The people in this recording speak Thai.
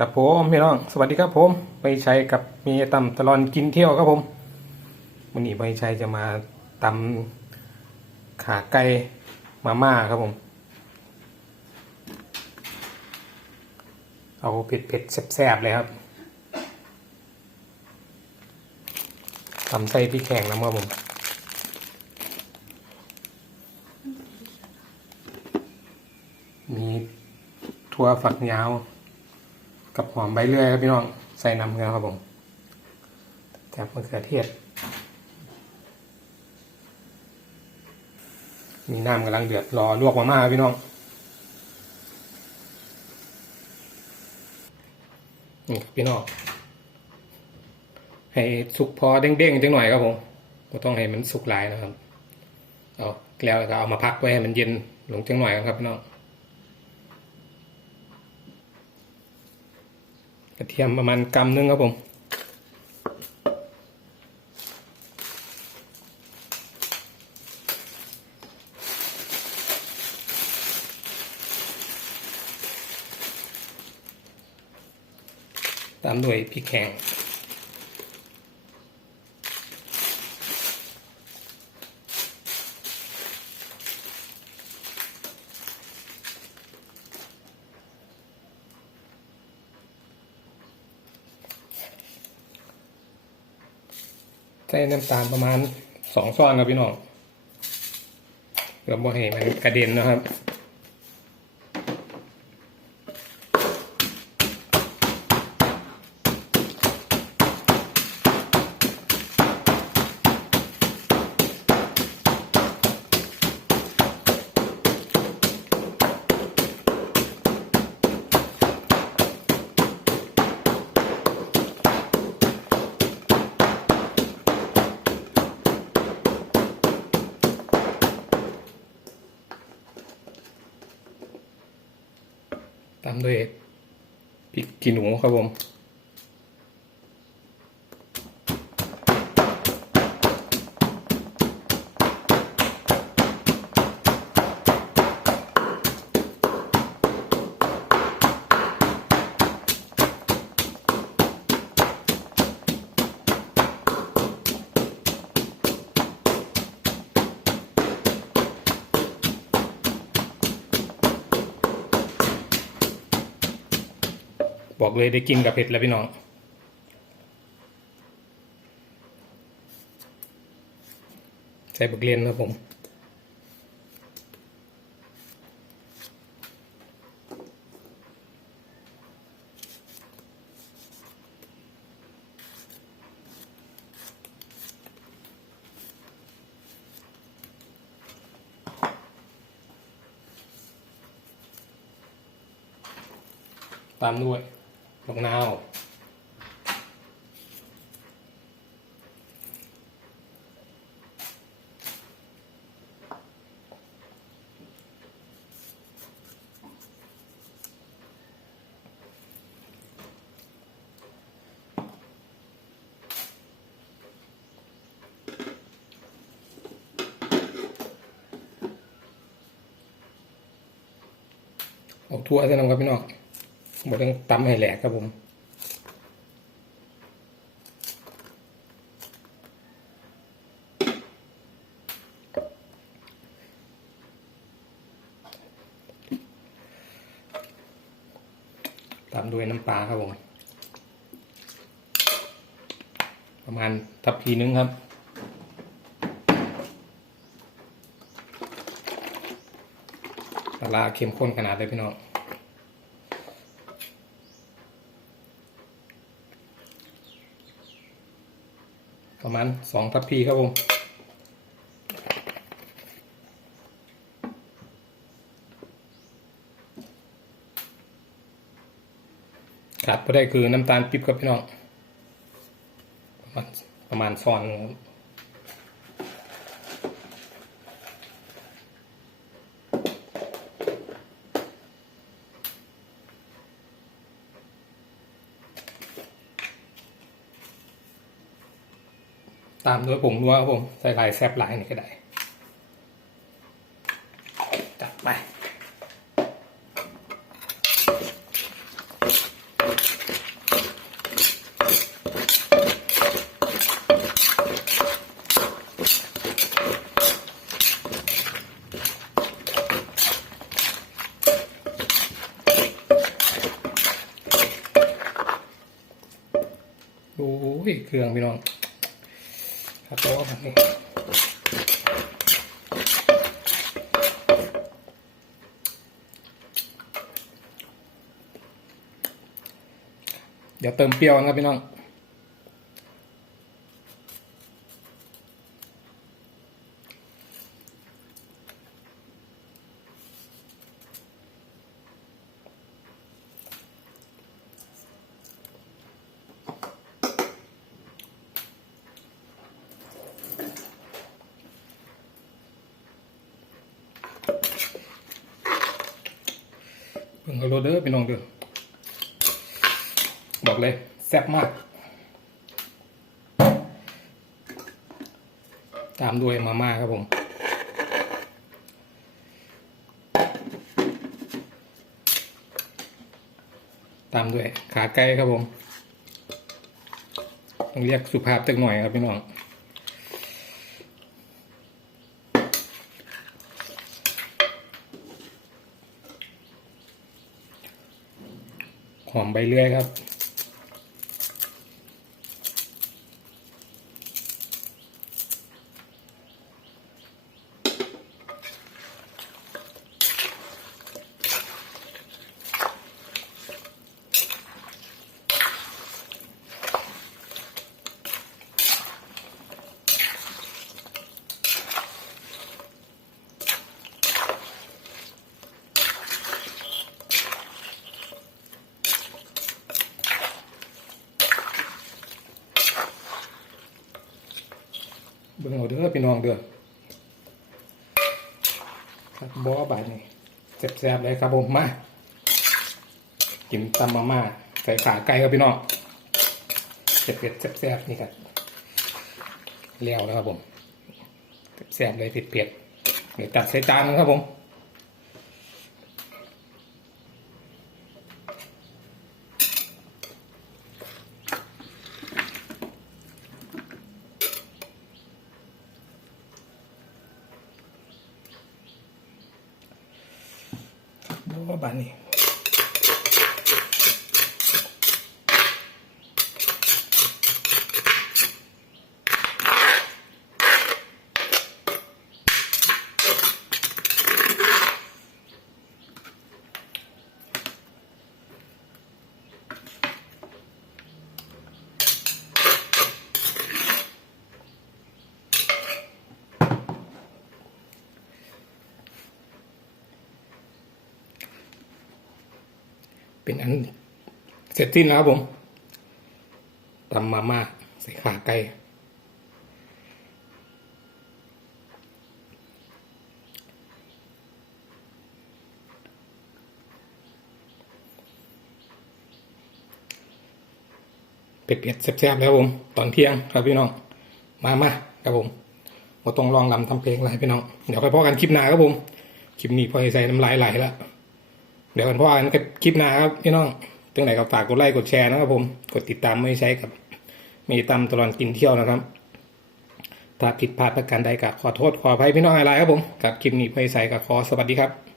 กับผมพี่น้องสวัสดีครับผมไปใช้กับเมียตำตลอนกินเที่ยวครับผมวันนี้ไปใช้จะมาตำขาไก่มาม่าครับผม เอาเผ็ดเผ็ดแซ่บๆเลยครับตำใส่พริกแข็งนะครับผมมีถั่วฝักยาว กับหอมใบเลื่อยครับพี่น้องใส่น้ำกันครับผมแถมมะเขือเทศมีน้ำกำลังเดือดรอลวกมาม่าครับพี่น้องนี่ครับพี่น้องให้สุกพอเด้งๆจังหน่อยครับผมก็ต้องให้มันสุกหลายนะครับเอาแล้วก็เอามาพักไว้ให้มันเย็นลงจังหน่อยครับพี่น้อง ระเทียมประมาณกำนึงครับผมตามด้วยพริกแห้ง ใส่น้ำตาลประมาณสองช้อนครับพี่น้องเพื่อบ่ให้มันกระเด็นนะครับ ตามด้วยพริกขี้หนูครับผม บอกเลยได้กินกับเผ็ดแล้วพี่น้องใส่บักเรียนครับผมตามด้วย มะนาวเอาทั่วใส่น้ำครับพี่น้อง บดต้องตำให้แหลกครับผมตามด้วยน้ำปลาครับผม ประมาณทัพพีนึงครับ ปลาร้าเข้มข้นขนาดเลยพี่น้อง ประมาณสองทัพพีครับผมขาดไปได้คือน้ำตาลปิ๊บครับพี่น้อง ประมาณประมาณซอนครับ ตามด้วยผงนัวครับผม ใส่ลายแซบลายนี่ก็ได้ จัดไป โอ้ย เครื่องพี่น้อง ครับแล้วแบบนี้เดี๋ยวเติมเปรี้ยวกันครับพี่น้อ งเอาโรเดอร์พี่น้องเด้อบอกเลย แซ่บมาก ตามด้วยมาม่าครับผม ตามด้วยขาไก่ครับผม ต้องเรียกสุภาพจักหน่อยครับพี่น้อง หอมใบเลื่อยครับ เบิ่งเอาเด้อพี่น้องเด้อครับบอบาดนี่แซ่บๆเลยครับผมมากินตำมาม่าใส่ขาไก่ครับพี่น้องเผ็ดๆแซ่บๆนี่ครับเลี้ยวแล้วครับผมแซ่บเลยเผ็ดๆเดี๋ยวตัดใส่จานครับผม บอบ เป็นอันเสร็จสิ้นแล้วครับผมตำมาม่าใส่ขาไก่เผ็ดๆแซ่บๆแล้วครับผม ตอนเที่ยงครับพี่น้อง มามาครับผมมาต้องลองลำทำเพลงอะไรพี่น้อง เดี๋ยวไปพอกันคลิปหน้าครับผม คลิปนี้พอใส่น้ำลายไหลแล้ว เดี๋ยวกันพ่อกันกับคลิปหน้าครับพี่น้องตรงไหนก็ฝากกดไลค์กดแชร์นะครับ ผม กดติดตามไม่ใช้กับ มีตามตลอดกินเที่ยวนะครับ ถ้าผิดพลาดประการใดก็ขอโทษขออภัยพี่น้องอะไรครับผม กับคลิปนี้ไปใส่กับขอสวัสดีครับ